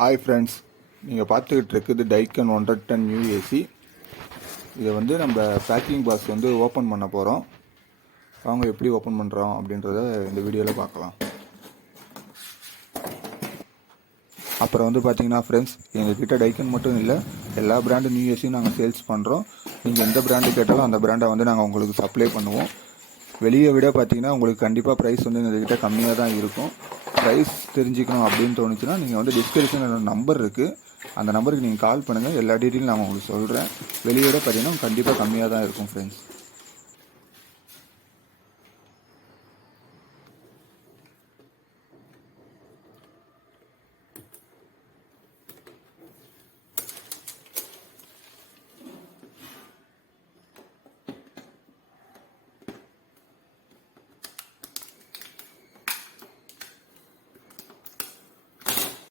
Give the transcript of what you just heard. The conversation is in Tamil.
ஹாய் ஃப்ரெண்ட்ஸ், நீங்கள் பார்த்துக்கிட்டு இருக்குது டைக்கன் 110 நியூ ஏசி. இதை வந்து நம்ம பேக்கிங் பாக்ஸ் வந்து ஓப்பன் பண்ண போகிறோம். அவங்க எப்படி ஓப்பன் பண்ணுறோம் அப்படின்றத இந்த வீடியோவில் பார்க்கலாம். அப்புறம் வந்து பார்த்தீங்கன்னா ஃப்ரெண்ட்ஸ், எங்கள்கிட்ட டைக்கன் மட்டும் இல்லை, எல்லா பிராண்டு நியூ ஏசியும் நாங்கள் சேல்ஸ் பண்ணுறோம். நீங்கள் எந்த பிராண்டு கேட்டாலும் அந்த பிராண்டை வந்து நாங்கள் உங்களுக்கு சப்ளை பண்ணுவோம். வெளியே விட பார்த்தீங்கன்னா உங்களுக்கு கண்டிப்பாக ப்ரைஸ் வந்து எங்கள்கிட்ட கம்மியாக தான் இருக்கும். ப்ரைஸ் தெரிஞ்சுக்கணும் அப்படின்னு தோணுச்சுன்னா நீங்கள் வந்து டிஸ்கிரிப்ஷனில் நம்பர் இருக்குது, அந்த நம்பருக்கு நீங்கள் கால் பண்ணுங்கள். எல்லா டீட்டெயிலும் நான் உங்களுக்கு சொல்கிறேன். வெளியே விட பார்த்தீங்கன்னா கண்டிப்பாக கம்மியாக தான் இருக்கும் ஃப்ரெண்ட்ஸ்.